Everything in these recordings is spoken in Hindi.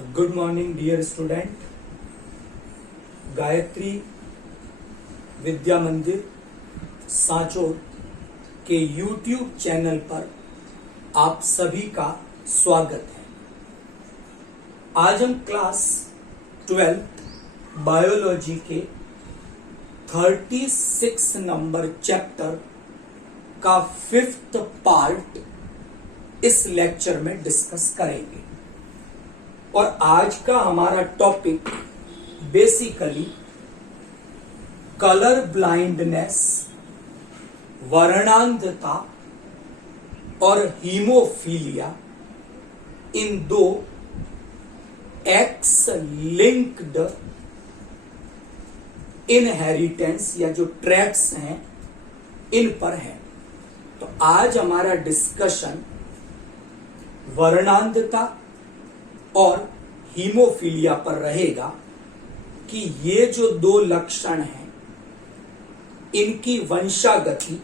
Good morning dear student. Gayatri Vidya Mandir Sanchore के यूट्यूब चैनल पर आप सभी का स्वागत है। आज हम क्लास 12 बायोलॉजी के 36 नंबर चैप्टर का 5th पार्ट इस लेक्चर में डिस्कस करेंगे। और आज का हमारा टॉपिक बेसिकली कलर ब्लाइंडनेस, वर्णांधता और हीमोफीलिया, इन दो एक्स लिंक्ड इनहेरिटेंस या जो ट्रैट्स हैं इन पर है। तो आज हमारा डिस्कशन वर्णांधता और हीमोफीलिया पर रहेगा कि ये जो दो लक्षण हैं इनकी वंशागति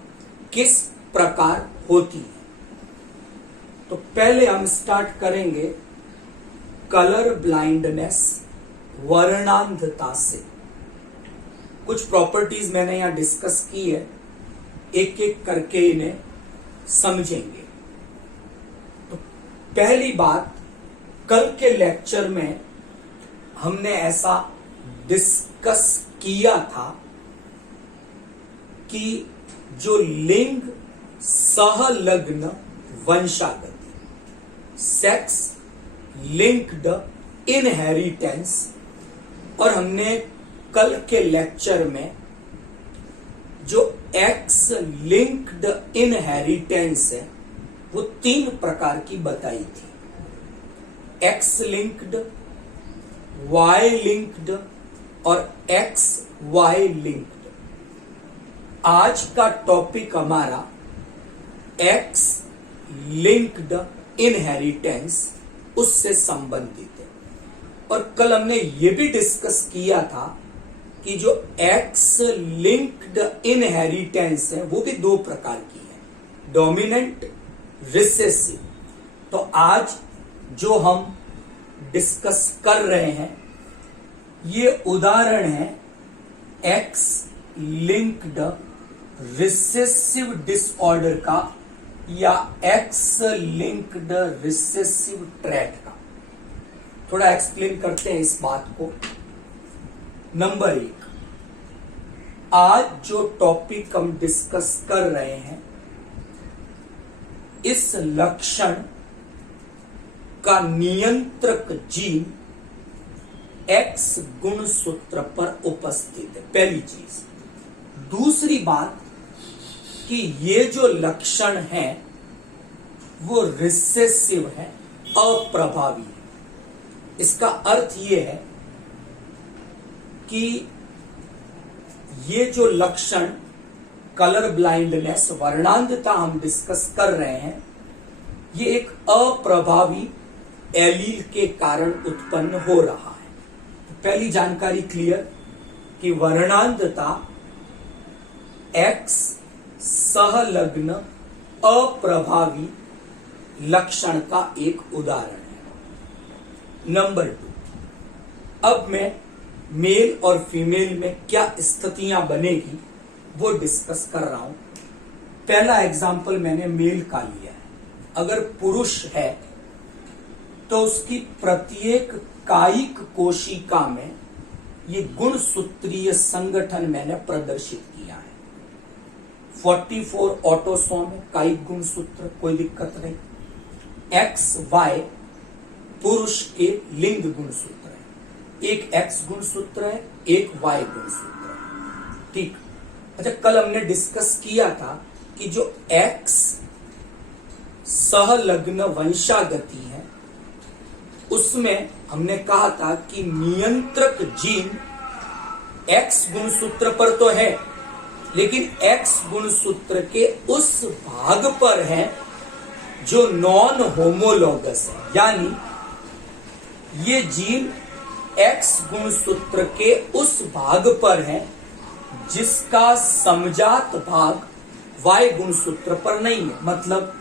किस प्रकार होती है। तो पहले हम स्टार्ट करेंगे कलर ब्लाइंडनेस, वर्णांधता से। कुछ प्रॉपर्टीज मैंने यहां डिस्कस की है, एक एक करके इन्हें समझेंगे। तो पहली बात, कल के लेक्चर में हमने ऐसा डिस्कस किया था कि जो लिंग सहलग्न वंशागति, सेक्स लिंक्ड इनहेरिटेंस, और हमने कल के लेक्चर में जो एक्स लिंक्ड इनहेरिटेंस है वो 3 प्रकार की बताई थी। एक्स लिंक्ड, वाई लिंक्ड और एक्स वाई लिंक्ड। आज का टॉपिक हमारा एक्स लिंक्ड इनहेरिटेंस उससे संबंधित है। और कल हमने ये भी डिस्कस किया था कि जो एक्स लिंक्ड इनहेरिटेंस है वो भी 2 प्रकार की है, डोमिनेंट, रिसेसिव। तो आज जो हम डिस्कस कर रहे हैं ये उदाहरण है एक्स लिंक्ड रिसेसिव डिसऑर्डर का या एक्स लिंक्ड रिसेसिव ट्रैट का। थोड़ा एक्सप्लेन करते हैं इस बात को। नंबर 1, आज जो टॉपिक हम डिस्कस कर रहे हैं इस लक्षण का नियंत्रक जीन एक्स गुणसूत्र पर उपस्थित है, पहली चीज। दूसरी बात कि ये जो लक्षण है वो रिसेसिव है, अप्रभावी है। इसका अर्थ ये है कि ये जो लक्षण कलर ब्लाइंडनेस, वर्णांधता हम डिस्कस कर रहे हैं, ये एक अप्रभावी एलील के कारण उत्पन्न हो रहा है। तो पहली जानकारी क्लियर कि वर्णांधता एक्स सहलग्न अप्रभावी लक्षण का एक उदाहरण है। नंबर 2, अब मैं मेल और फीमेल में क्या स्थितियां बनेगी वो डिस्कस कर रहा हूं। पहला एग्जाम्पल मैंने मेल का लिया है। अगर पुरुष है तो उसकी प्रत्येक कायिक कोशिका में ये गुणसूत्रीय संगठन मैंने प्रदर्शित किया है। 44 ऑटोसोम है, कायिक गुणसूत्र, कोई दिक्कत नहीं। एक्स वाई पुरुष के लिंग गुणसूत्र है, एक एक्स गुणसूत्र है, एक वाई गुणसूत्र है। ठीक। अच्छा, कल हमने डिस्कस किया था कि जो एक्स सहलग्न वंशागति है उसमें हमने कहा था कि नियंत्रक जीन एक्स गुणसूत्र पर तो है, लेकिन एक्स गुणसूत्र के उस भाग पर है जो नॉन होमोलॉगस है। यानी ये जीन एक्स गुणसूत्र के उस भाग पर है जिसका समजात भाग वाई गुणसूत्र पर नहीं है। मतलब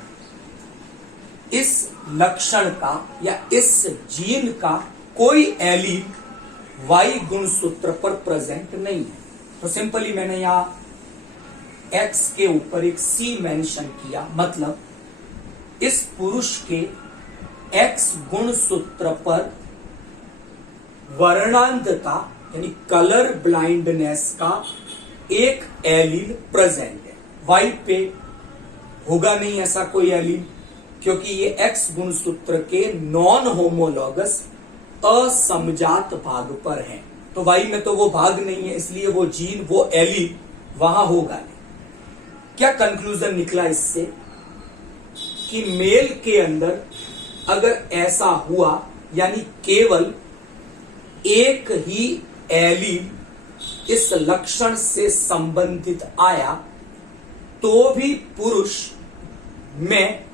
इस लक्षण का या इस जीन का कोई एलील वाई गुणसूत्र पर प्रेजेंट नहीं है। तो सिंपली मैंने यहां एक्स के ऊपर एक सी मेंशन किया, मतलब इस पुरुष के एक्स गुणसूत्र पर वर्णांधता यानी कलर ब्लाइंडनेस का एक एलील प्रेजेंट है। वाई पे होगा नहीं ऐसा कोई एलील, क्योंकि ये एक्स गुणसूत्र के नॉन होमोलॉगस असमजात भाग पर है। तो वाई में तो वो भाग नहीं है, इसलिए वो जीन, वो एलील वहां होगा नहीं। क्या कंक्लूजन निकला इससे कि मेल के अंदर अगर ऐसा हुआ, यानी केवल एक ही एलील इस लक्षण से संबंधित आया, तो भी पुरुष में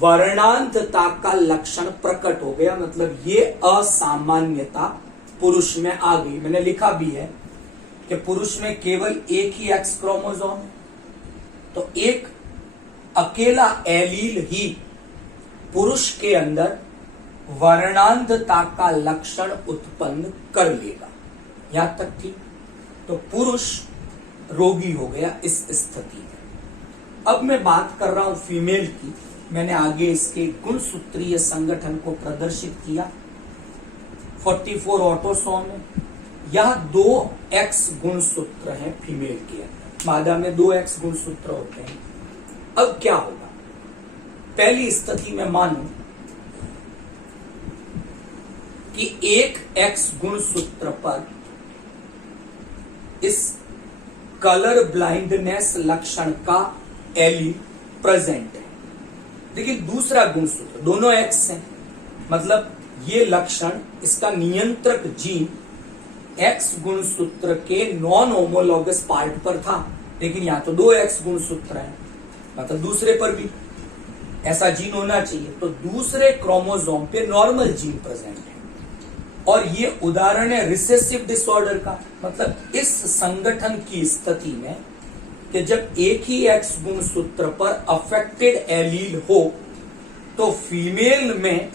वर्णांधता का लक्षण प्रकट हो गया, मतलब ये असामान्यता पुरुष में आ गई। मैंने लिखा भी है कि पुरुष में केवल एक ही एक्स क्रोमोसोम है, तो एक अकेला एलील ही पुरुष के अंदर वर्णांधता का लक्षण उत्पन्न कर लेगा। यहां तक ठीक। तो पुरुष रोगी हो गया इस स्थिति में। अब मैं बात कर रहा हूं फीमेल की। मैंने आगे इसके गुणसूत्रीय संगठन को प्रदर्शित किया। 44 ऑटोसोम में यह 2 एक्स गुणसूत्र हैं फीमेल के अंदर, मादा में 2 एक्स गुणसूत्र होते हैं। अब क्या होगा? पहली स्थिति में मानो कि एक एक्स गुणसूत्र पर इस कलर ब्लाइंडनेस लक्षण का एलील प्रेजेंट है, लेकिन दूसरा गुणसूत्र, दोनों एक्स हैं, मतलब ये लक्षण, इसका नियंत्रक जीन एक्स गुणसूत्र के नॉन होमोलॉगस पार्ट पर था, लेकिन यहां तो 2 एक्स गुणसूत्र हैं, मतलब दूसरे पर भी ऐसा जीन होना चाहिए। तो दूसरे क्रोमोसोम पे नॉर्मल जीन प्रेजेंट है, और ये उदाहरण है रिसेसिव डिसऑर्डर का। मतलब इस संगठन की स्थिति में कि जब एक ही एक्स गुणसूत्र पर अफेक्टेड एलील हो, तो फीमेल में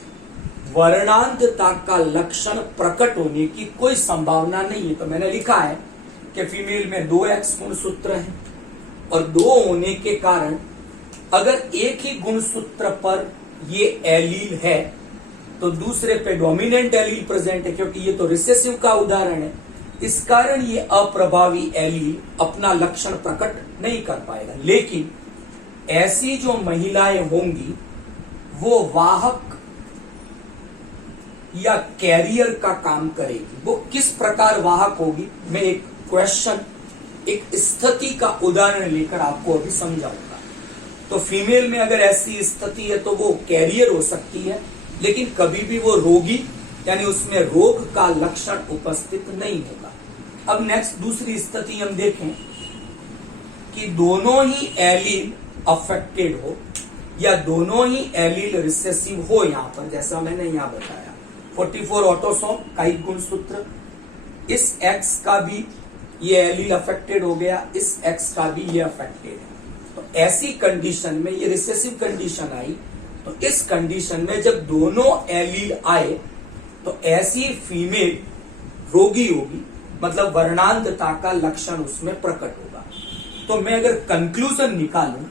वर्णांधता का लक्षण प्रकट होने की कोई संभावना नहीं है। तो मैंने लिखा है कि फीमेल में 2 एक्स गुणसूत्र हैं, और 2 होने के कारण अगर एक ही गुणसूत्र पर ये एलील है, तो दूसरे पे डोमिनेंट एलील प्रेजेंट है, क्योंकि ये तो रिसेसिव का उदाहरण है। इस कारण ये अप्रभावी एलील अपना लक्षण प्रकट नहीं कर पाएगा। लेकिन ऐसी जो महिलाएं होंगी वो वाहक या कैरियर का काम करेगी। वो किस प्रकार वाहक होगी, मैं एक क्वेश्चन, एक स्थिति का उदाहरण लेकर आपको अभी समझाऊंगा। तो फीमेल में अगर ऐसी स्थिति है तो वो कैरियर हो सकती है, लेकिन कभी भी वो रोगी यानी उसमें रोग का लक्षण उपस्थित नहीं होगा। अब नेक्स्ट दूसरी स्थिति हम देखें कि दोनों ही एलील अफेक्टेड हो या दोनों ही एलील रिसेसिव हो। यहां पर जैसा मैंने यहां बताया 44 ऑटोसोम का एक गुणसूत्र, इस एक्स का भी ये एलील अफेक्टेड हो गया, इस एक्स का भी ये अफेक्टेड है। तो ऐसी कंडीशन में ये रिसेसिव कंडीशन आई, तो इस कंडीशन में जब दोनों एलील आए तो ऐसी फीमेल रोगी होगी, मतलब वर्णांधता का लक्षण उसमें प्रकट होगा। तो मैं अगर कंक्लूजन निकालूं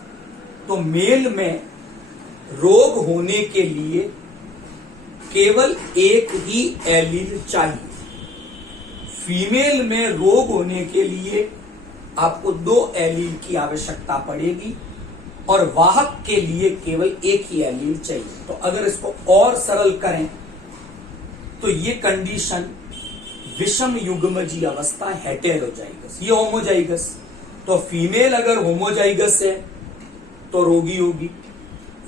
तो मेल में रोग होने के लिए केवल एक ही एलील चाहिए, फीमेल में रोग होने के लिए आपको 2 एलील की आवश्यकता पड़ेगी, और वाहक के लिए केवल एक ही एलील चाहिए। तो अगर इसको और सरल करें तो ये कंडीशन विषम युग्मजीय अवस्था हेटेरोजाइगस, ये होमोजाइगस। तो फीमेल अगर होमोजाइगस है तो रोगी होगी,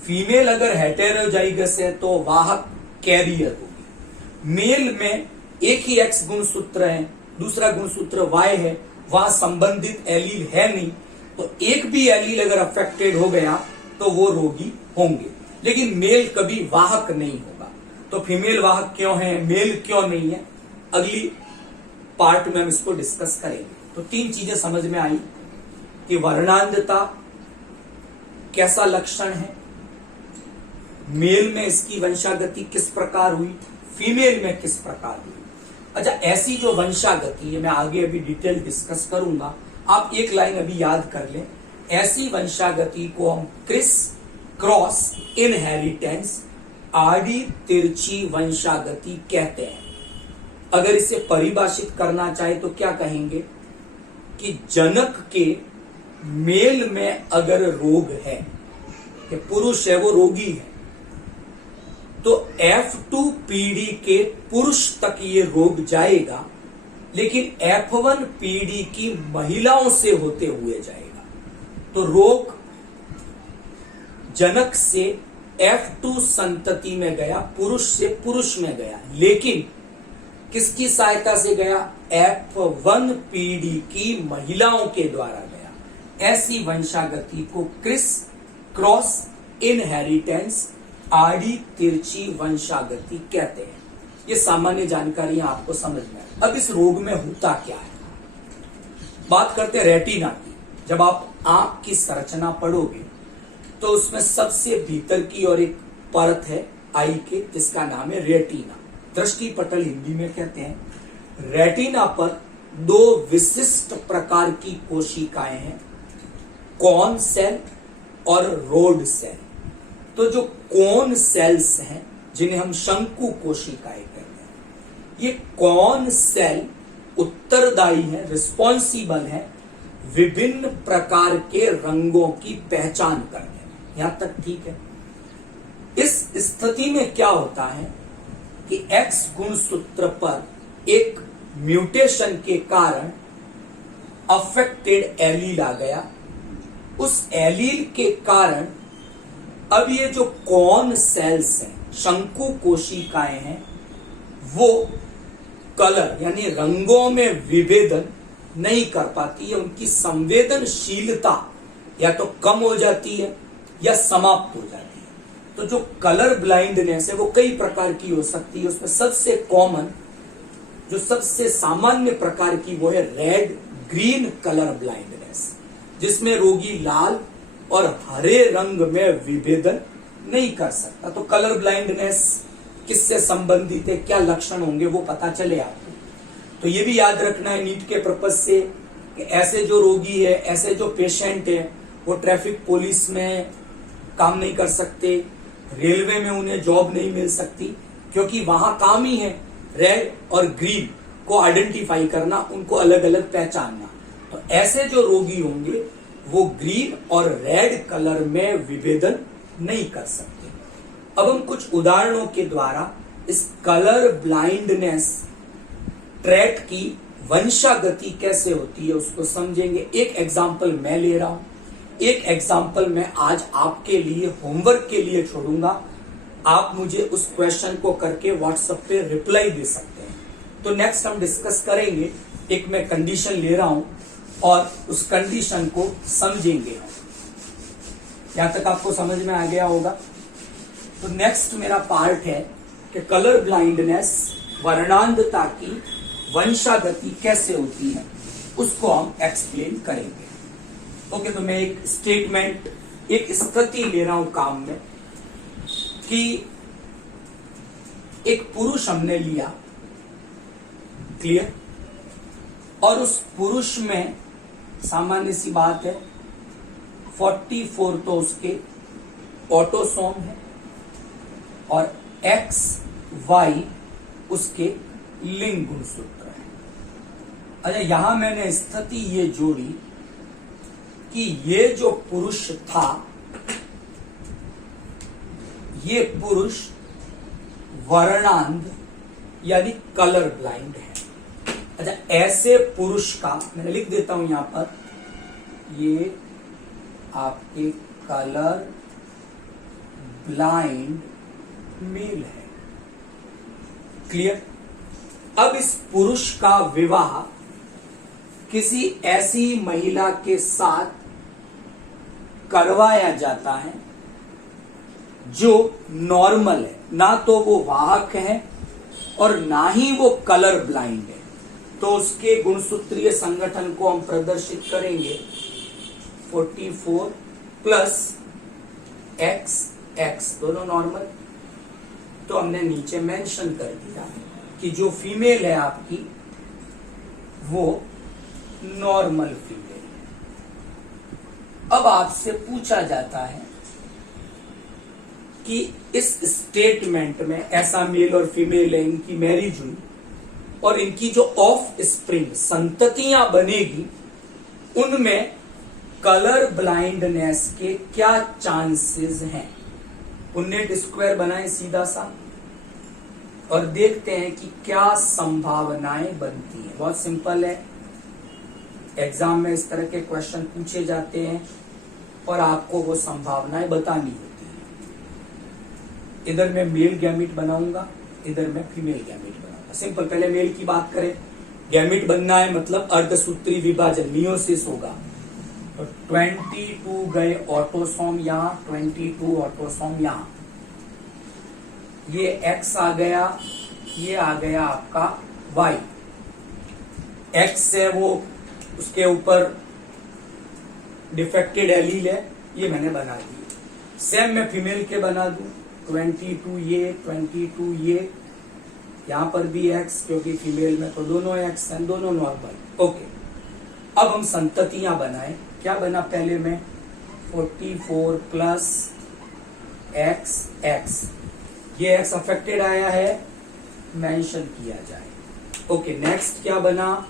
फीमेल अगर हेटेरोजाइगस है तो वाहक कैरियर होगी। मेल में एक ही एक्स गुणसूत्र है, दूसरा गुणसूत्र वाई है, वहां संबंधित एलील है नहीं, तो एक भी एलील अगर अफेक्टेड हो गया तो वो रोगी होंगे, लेकिन मेल कभी वाहक नहीं होगा। तो फीमेल वाहक क्यों है, मेल क्यों नहीं है, अगली पार्ट में हम इसको डिस्कस करेंगे। तो 3 चीजें समझ में आई कि वर्णांधता कैसा लक्षण है, मेल में इसकी वंशागति किस प्रकार हुई, फीमेल में किस प्रकार हुई। अच्छा, ऐसी जो वंशागति है मैं आगे अभी डिटेल डिस्कस करूंगा, आप एक लाइन अभी याद कर लें। ऐसी वंशागति को हम क्रिस क्रॉस इनहेरिटेंस आड़ी तिरछी वंशागति कहते हैं। अगर इसे परिभाषित करना चाहे तो क्या कहेंगे कि जनक के मेल में अगर रोग है, कि पुरुष है वो रोगी है, तो F2 पीढ़ी के पुरुष तक ये रोग जाएगा, लेकिन F1 पीढ़ी की महिलाओं से होते हुए जाएगा। तो रोग जनक से F2 संतति में गया, पुरुष से पुरुष में गया, लेकिन किसकी सहायता से गया? F1 पीढ़ी की महिलाओं के द्वारा गया। ऐसी वंशागति को क्रिस क्रॉस इनहेरिटेंस आड़ी तिरछी वंशागति कहते हैं। ये सामान्य जानकारी आपको समझ में आए। अब इस रोग में होता क्या है, बात करते हैं रेटिना की। जब आप आंख की संरचना पढ़ोगे तो उसमें सबसे भीतर की और एक परत है आई के, जिसका नाम है रेटिना। दृष्टि पटल हिंदी में कहते हैं। रेटिना पर दो विशिष्ट प्रकार की कोशिकाएं हैं, कॉन सेल और रोड सेल। तो जो कॉन सेल्स हैं, जिन्हें हम शंकु कोशिकाएं कहते हैं, ये कॉन सेल उत्तरदायी है, रिस्पॉन्सिबल है विभिन्न प्रकार के रंगों की पहचान करने में। यहां तक ठीक है। इस स्थिति में क्या होता है कि X गुणसूत्र पर एक म्यूटेशन के कारण अफेक्टेड एलील आ गया। उस एलील के कारण अब ये जो कॉन सेल्स हैं, शंकु कोशिकाएं हैं, वो कलर यानी रंगों में विभेदन नहीं कर पाती है। उनकी संवेदनशीलता या तो कम हो जाती है या समाप्त हो जाती है। तो जो कलर ब्लाइंडनेस है वो कई प्रकार की हो सकती है। उसमें सबसे कॉमन, जो सबसे सामान्य प्रकार की, वो है रेड ग्रीन कलर ब्लाइंडनेस, जिसमें रोगी लाल और हरे रंग में विभेदन नहीं कर सकता। तो कलर ब्लाइंडनेस किससे संबंधित है, क्या लक्षण होंगे, वो पता चले आपको। तो ये भी याद रखना है नीट के पर्पज से कि ऐसे जो रोगी है, ऐसे जो पेशेंट है, वो ट्रैफिक पुलिस में काम नहीं कर सकते, रेलवे में उन्हें जॉब नहीं मिल सकती, क्योंकि वहां काम ही है रेड और ग्रीन को आइडेंटिफाई करना, उनको अलग अलग पहचानना। तो ऐसे जो रोगी होंगे वो ग्रीन और रेड कलर में विभेदन नहीं कर सकते। अब हम कुछ उदाहरणों के द्वारा इस कलर ब्लाइंडनेस ट्रेट की वंशागति कैसे होती है उसको समझेंगे। एक एग्जाम्पल मैं ले रहा हूं, एक एग्जाम्पल मैं आज आपके लिए होमवर्क के लिए छोड़ूंगा। आप मुझे उस क्वेश्चन को करके व्हाट्सएप पे रिप्लाई दे सकते हैं। तो नेक्स्ट हम डिस्कस करेंगे। एक मैं कंडीशन ले रहा हूं और उस कंडीशन को समझेंगे। यहां तक आपको समझ में आ गया होगा। तो नेक्स्ट मेरा पार्ट है कि कलर ब्लाइंडनेस वर्णांधता की वंशागति कैसे होती है, उसको हम एक्सप्लेन करेंगे। ओके, तो मैं एक स्टेटमेंट, एक स्थिति ले रहा हूं काम में कि एक पुरुष हमने लिया, क्लियर, और उस पुरुष में सामान्य सी बात है 44 तो उसके ऑटोसोम है और XY उसके लिंग गुणसूत्र है। अच्छा, यहां मैंने स्थिति ये जोड़ी कि ये जो पुरुष था, ये पुरुष वर्णांध यानी कलर ब्लाइंड है। अच्छा, ऐसे पुरुष का मैंने लिख देता हूं यहां पर, ये आपके कलर ब्लाइंड मेल है, क्लियर। अब इस पुरुष का विवाह किसी ऐसी महिला के साथ करवाया जाता है जो नॉर्मल है, ना तो वो वाहक है और ना ही वो कलर ब्लाइंड है। तो उसके गुणसूत्रीय संगठन को हम प्रदर्शित करेंगे 44 प्लस XX, दोनों नॉर्मल, तो हमने नीचे मेंशन कर दिया कि जो फीमेल है आपकी वो नॉर्मल फीमेल है। अब आपसे पूछा जाता है कि इस स्टेटमेंट में ऐसा मेल और फीमेल है, इनकी मैरिज हुई और इनकी जो ऑफ स्प्रिंग संततियां बनेगी उनमें कलर ब्लाइंडनेस के क्या चांसेस हैं। पुन्नेट स्क्वायर बनाएं सीधा सा और देखते हैं कि क्या संभावनाएं बनती हैं। बहुत सिंपल है, एग्जाम में इस तरह के क्वेश्चन पूछे जाते हैं और आपको वो संभावनाएं बतानी होती है। इधर मैं मेल गैमिट बनाऊंगा, इधर मैं फीमेल गैमिट बनाऊंगा। सिंपल, पहले मेल की बात करें। गैमिट बनना है मतलब अर्धसूत्री विभाजन, मियोसिस होगा। तो 22 गए ऑटोसोम यहां, 22 ऑटोसोम यहां, ये X आ गया, ये आ गया आपका Y। X है वो उसके ऊपर डिफेक्टेड एलील है, ये मैंने बना दी। सेम मैं फीमेल के बना दूं, 22 ये, 22 ये, यहां पर भी X क्योंकि फीमेल में तो दोनों X हैं, दोनों नॉर्मल। ओके, अब हम संततियां बनाएं। क्या बना पहले में 44 प्लस XX, ये X अफेक्टेड आया है, मेंशन किया जाए। ओके, नेक्स्ट क्या बना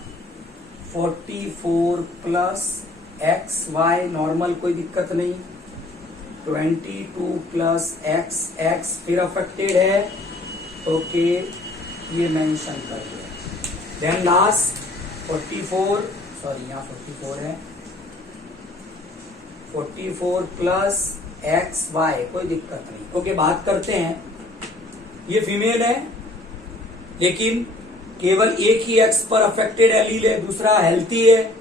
44 प्लस XY, नॉर्मल, कोई दिक्कत नहीं। 22 प्लस XX फिर अफेक्टेड है, ओके, ये मेंशन कर दिया। देन लास्ट 44, सॉरी यहाँ 44 है, 44 प्लस XY, कोई दिक्कत नहीं। ओके, बात करते हैं, ये फीमेल है लेकिन केवल एक ही X पर अफेक्टेड एलील है, दूसरा हेल्थी है,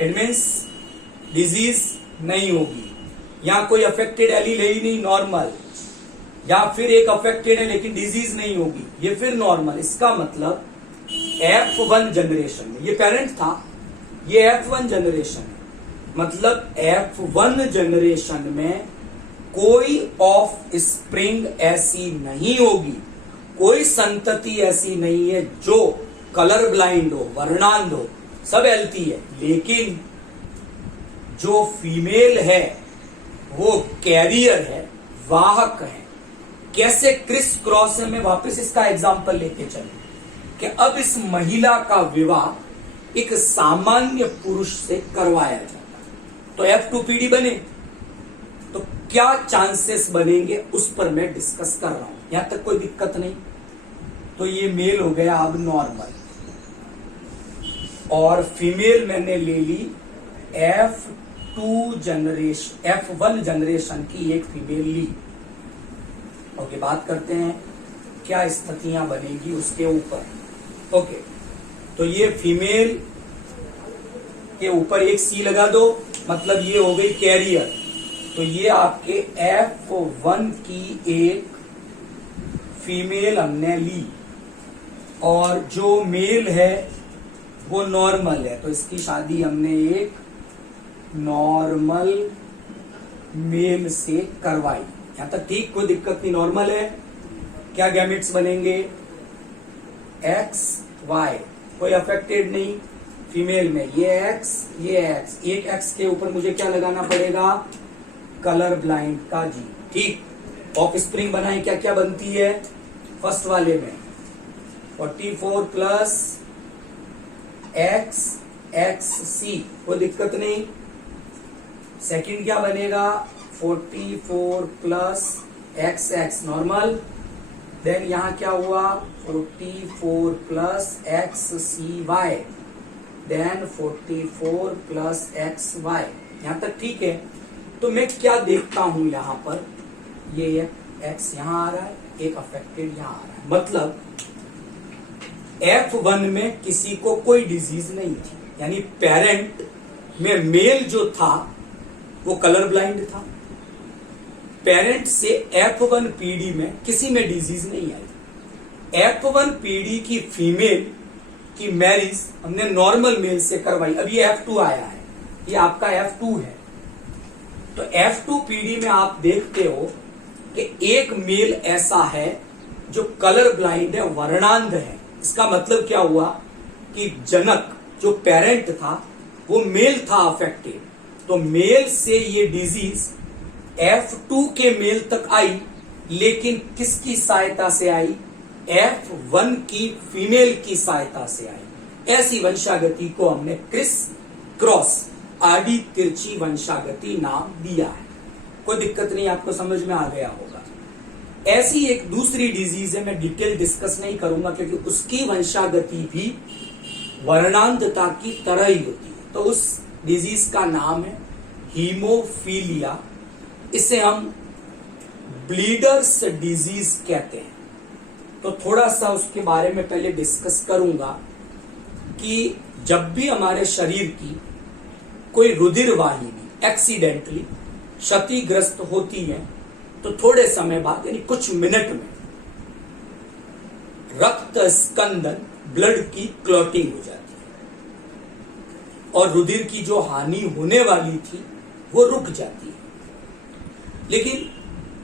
इट मीन्स डिजीज नहीं होगी। यहां कोई अफेक्टेड एलील है ही नहीं, नॉर्मल। या फिर एक अफेक्टेड है लेकिन डिजीज नहीं होगी, ये फिर नॉर्मल। इसका मतलब F1 जनरेशन में, ये पेरेंट था, ये F1 जनरेशन है, मतलब F1 जनरेशन में कोई ऑफ स्प्रिंग ऐसी नहीं होगी, कोई संतति ऐसी नहीं है जो कलर ब्लाइंड हो, वर्णांध हो, सब हेल्थी है। लेकिन जो फीमेल है वो कैरियर है, वाहक है। कैसे क्रिस क्रॉस है, मैं वापस इसका एग्जांपल लेके चलूं कि अब इस महिला का विवाह एक सामान्य पुरुष से करवाया जाता है तो F2PD बने, तो क्या चांसेस बनेंगे उस पर मैं डिस्कस कर रहा हूं, यहां तक कोई दिक्कत नहीं। तो ये मेल हो गया अब नॉर्मल, और फीमेल मैंने ले ली F1 जनरेशन की एक फीमेल ली। ओके, बात करते हैं क्या स्थितियां बनेगी उसके ऊपर। ओके, तो ये फीमेल के ऊपर एक C लगा दो, मतलब ये हो गई कैरियर। तो ये आपके F1 की एक फीमेल हमने ली, और जो मेल है वो नॉर्मल है, तो इसकी शादी हमने एक नॉर्मल मेल से करवाई। यहां तक ठीक, कोई दिक्कत नहीं, नॉर्मल है। क्या गैमेट्स बनेंगे XY, कोई अफेक्टेड नहीं फीमेल में, ये X, ये X, एक X के ऊपर मुझे क्या लगाना पड़ेगा, कलर ब्लाइंड का G। ठीक, ऑफ स्प्रिंग बनाए, क्या क्या बनती है फर्स्ट वाले में 44 प्लस XXC, कोई दिक्कत नहीं। सेकंड क्या बनेगा 44 प्लस XX, नॉर्मल। देन यहां क्या हुआ 44 plus XCY, then 44 plus XY, यहां तक ठीक है। तो मैं क्या देखता हूं यहां पर, ये X यहां आ रहा है, एक अफेक्टेड यहां आ रहा है, मतलब F1 में किसी को कोई डिजीज नहीं थी, यानी पेरेंट में मेल जो था वो कलर ब्लाइंड था। पेरेंट से F1 पीढ़ी में किसी में डिजीज नहीं आई। F1 पीढ़ी की फीमेल की मैरिज हमने नॉर्मल मेल से करवाई, अब ये F2 आया है, ये आपका F2 है। तो F2 पीढ़ी में आप देखते हो कि एक मेल ऐसा है जो कलर ब्लाइंड है वर्णांध है। इसका मतलब क्या हुआ कि जनक जो पेरेंट था वो मेल था अफेक्टेड, तो मेल से ये डिजीज F2 के मेल तक आई, लेकिन किसकी सहायता से आई? F1 की फीमेल की सहायता से आई। ऐसी वंशागति को हमने क्रिस क्रॉस आड़ी तिरछी वंशागति नाम दिया है। कोई दिक्कत नहीं, आपको समझ में आ गया होगा। ऐसी एक दूसरी डिजीज है, मैं डिटेल डिस्कस नहीं करूंगा क्योंकि उसकी वंशागति भी वर्णांधता की तरह ही होती है। तो उस डिजीज का नाम है हीमोफीलिया। इसे हम ब्लीडर्स डिजीज कहते हैं। तो थोड़ा सा उसके बारे में पहले डिस्कस करूंगा कि जब भी हमारे शरीर की कोई रुधिर वाहिनी एक्सीडेंटली क्षतिग्रस्त होती है तो थोड़े समय बाद यानी कुछ मिनट में रक्त स्कंदन ब्लड की क्लॉटिंग हो जाती है और रुधिर की जो हानि होने वाली थी वो रुक जाती है। लेकिन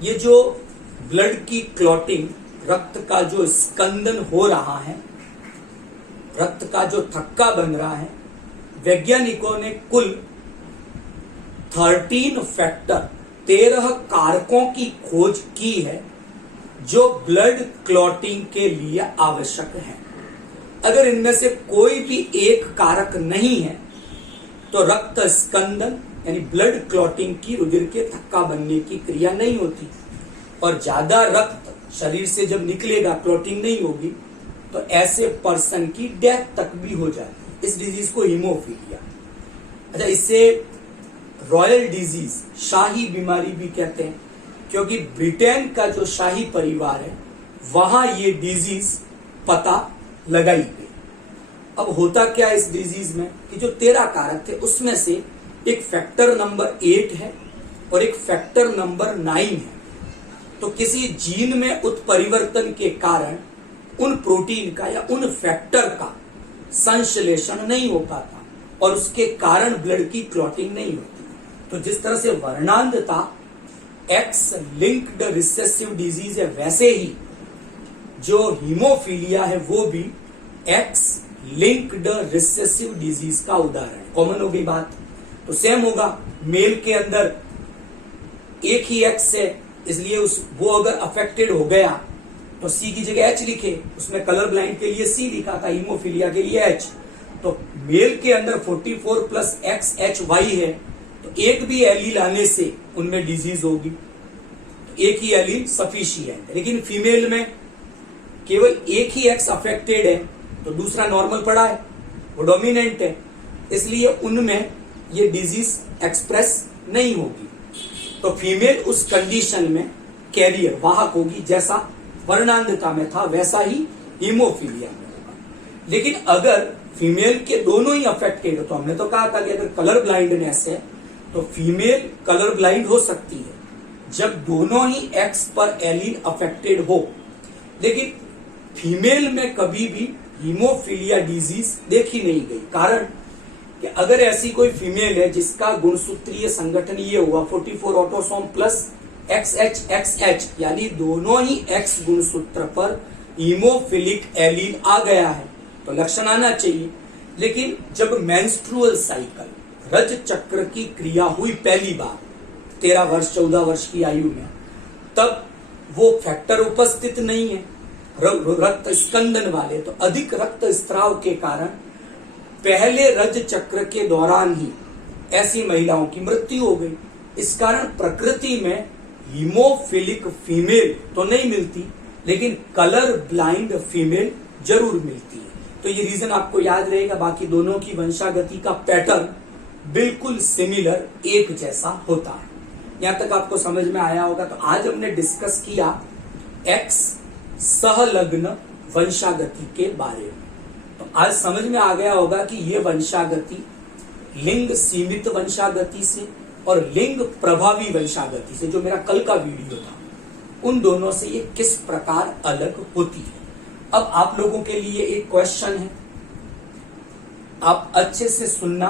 ये जो ब्लड की क्लॉटिंग, रक्त का जो स्कंदन हो रहा है, रक्त का जो थक्का बन रहा है, वैज्ञानिकों ने कुल 13 फैक्टर 13 कारकों की खोज की है जो ब्लड क्लॉटिंग के लिए आवश्यक है। अगर इनमें से कोई भी एक कारक नहीं है तो रक्त स्कंदन यानी ब्लड क्लॉटिंग की, रुधिर के थक्का बनने की क्रिया नहीं होती और ज्यादा रक्त शरीर से जब निकलेगा, क्लॉटिंग नहीं होगी तो ऐसे पर्सन की डेथ तक भी हो जाती है। इस डिजीज को हीमोफीलिया, अच्छा इससे रॉयल डिजीज, शाही बीमारी भी कहते हैं क्योंकि ब्रिटेन का जो शाही परिवार है वहां ये डिजीज पता लगाई गई। अब होता क्या इस डिजीज में कि जो 13 कारक थे उसमें से एक फैक्टर नंबर 8 है और एक फैक्टर नंबर 9 है। तो किसी जीन में उत्परिवर्तन के कारण उन प्रोटीन का या उन फैक्टर का संश्लेषण नहीं हो पाता और उसके कारण ब्लड की क्लॉटिंग नहीं होती। तो जिस तरह से वर्णांधता एक्स लिंक्ड रिसेसिव डिजीज है, वैसे ही जो हीमोफीलिया है वो भी एक्स लिंक्ड रिसेसिव डिजीज का उदाहरण है। कॉमन हो गई बात। तो सेम होगा, मेल के अंदर एक ही एक्स है इसलिए वो अगर अफेक्टेड हो गया तो सी की जगह एच लिखे, उसमें कलर ब्लाइंड के लिए सी लिखा था, हीमोफीलिया के लिए एच। तो मेल के अंदर 44 प्लस एक्स एच वाई है तो एक भी एलील आने से उनमें डिजीज होगी, एक ही एलील सफिशिएंट है। लेकिन फीमेल में केवल एक ही एक्स अफेक्टेड है तो दूसरा नॉर्मल पड़ा है, वो डोमिनेंट है, इसलिए उनमें ये डिजीज एक्सप्रेस नहीं होगी। तो फीमेल उस कंडीशन में कैरियर, वाहक होगी, जैसा वर्णांधता में था वैसा ही हीमोफीलिया में होगा। लेकिन अगर फीमेल के दोनों ही अफेक्टेड हो, तो हमने तो कहा था कि अगर कलर ब्लाइंडनेस है तो फीमेल कलर ब्लाइंड हो सकती है जब दोनों ही एक्स पर एलील अफेक्टेड हो। लेकिन फीमेल में कभी भी हीमोफीलिया डिजीज देखी नहीं गई। कारण कि अगर ऐसी कोई फीमेल है जिसका गुणसूत्रीय संगठन ये हुआ 44 ऑटोसोम प्लस XH यानी दोनों ही X गुणसूत्र पर हीमोफिलिक एलील आ गया है तो लक्षण आना चाहिए। लेकिन जब मेंस्ट्रुअल साइकिल, रज चक्र की क्रिया हुई पहली बार 13 वर्ष 14 वर्ष की आयु में, तब वो फैक्टर उपस्थित नहीं है रक्त स्कंदन वाले, तो अधिक रक्त स्त्राव के कारण पहले रज चक्र के दौरान ही ऐसी महिलाओं की मृत्यु हो गई। इस कारण प्रकृति में हीमोफिलिक फीमेल तो नहीं मिलती लेकिन कलर ब्लाइंड फीमेल जरूर मिलती है। तो ये रीजन आपको याद रहेगा। बाकी दोनों की वंशागति का पैटर्न बिल्कुल सिमिलर, एक जैसा होता है। यहां तक आपको समझ में आया होगा। तो आज हमने डिस्कस किया एक्स सहलग्न वंशागति के बारे में। तो आज समझ में आ गया होगा कि ये वंशागति लिंग सीमित वंशागति से और लिंग प्रभावी वंशागति से, जो मेरा कल का वीडियो था, उन दोनों से ये किस प्रकार अलग होती है। अब आप लोगों के लिए एक क्वेश्चन है, आप अच्छे से सुनना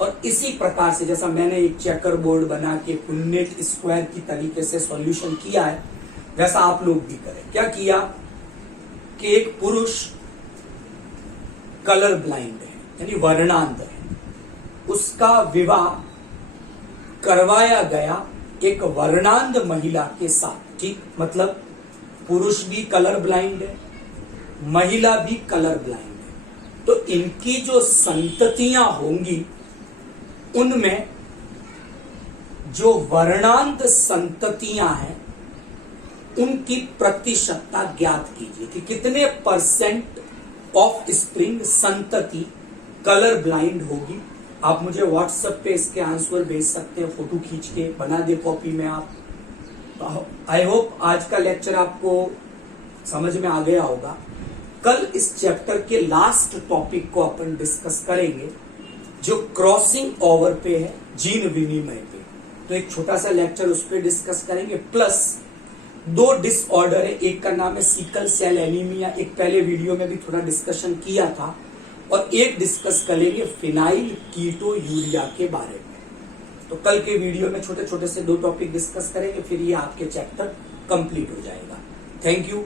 और इसी प्रकार से, जैसा मैंने एक चेकर बोर्ड बना के पुन्नेट स्क्वायर की तरीके से सॉल्यूशन किया है, वैसा आप लोग भी करें। क्या किया कि एक पुरुष कलर ब्लाइंड है, यानी वर्णांध है, उसका विवाह करवाया गया एक वर्णांध महिला के साथ। ठीक, मतलब पुरुष भी कलर ब्लाइंड है, महिला भी कलर ब्लाइंड है, तो इनकी जो संततियां होंगी उनमें जो वर्णांध संततियां हैं उनकी प्रतिशतता ज्ञात कीजिए कि कितने परसेंट ऑफ स्प्रिंग संतति कलर ब्लाइंड होगी। आप मुझे व्हाट्सएप पे इसके आंसर भेज सकते हैं, फोटो खींच के बना दे कॉपी में आप। आई होप आज का लेक्चर आपको समझ में आ गया होगा। कल इस चैप्टर के लास्ट टॉपिक को अपन डिस्कस करेंगे जो क्रॉसिंग ओवर पे है, जीन विनिमय पे। तो एक छोटा सा लेक्चर उस पर डिस्कस करेंगे, प्लस 2 डिसऑर्डर है, एक का नाम है सिकल सेल एनीमिया, एक पहले वीडियो में भी थोड़ा डिस्कशन किया था, और एक डिस्कस करेंगे फिनाइल कीटो यूरिया के बारे में। तो कल के वीडियो में छोटे छोटे से 2 टॉपिक डिस्कस करेंगे, फिर ये आपके चैप्टर कंप्लीट हो जाएगा। Thank you.